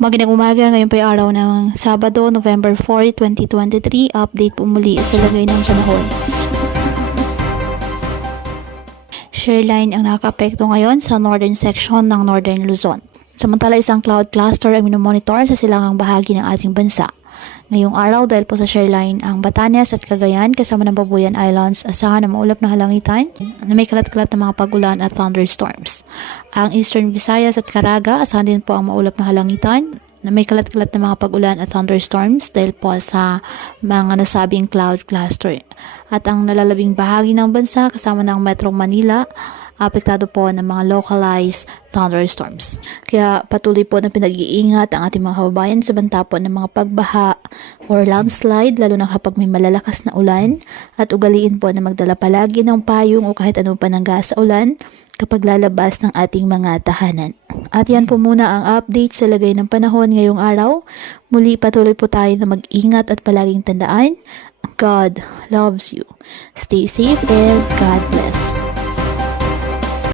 Magandang umaga, ngayon po ay araw ng Sabado, November 4, 2023. Update po muli sa lagay ng panahon. Shoreline ang nakaka-apekto ngayon sa northern section ng Northern Luzon. Samantala isang cloud cluster ang minomonitor sa silangang bahagi ng ating bansa. Ngayong araw dahil po sa shoreline ang Batanes at Cagayan kasama ng Babuyan Islands asahan na maulap na halangitan na may kalat-kalat na mga pagulan at thunderstorms. Ang Eastern Visayas at Caraga asahan din po ang maulap na halangitan na may kalat-kalat na mga pagulan at thunderstorms dahil po sa mga nasabing cloud cluster. At ang nalalabing bahagi ng bansa kasama ng Metro Manila, apektado po ng mga localized thunderstorms. Kaya patuloy po na pinag-iingat ang ating mga kababayan sa banta po ng mga pagbaha or landslide, lalo na kapag may malalakas na ulan, at ugaliin po na magdala palagi ng payong o kahit anong panangga sa ulan kapag lalabas ng ating mga tahanan. At yan po muna ang update sa lagay ng panahon ngayong araw. Muli patuloy po tayo na mag-ingat at palaging tandaan, God loves you. Stay safe and God bless.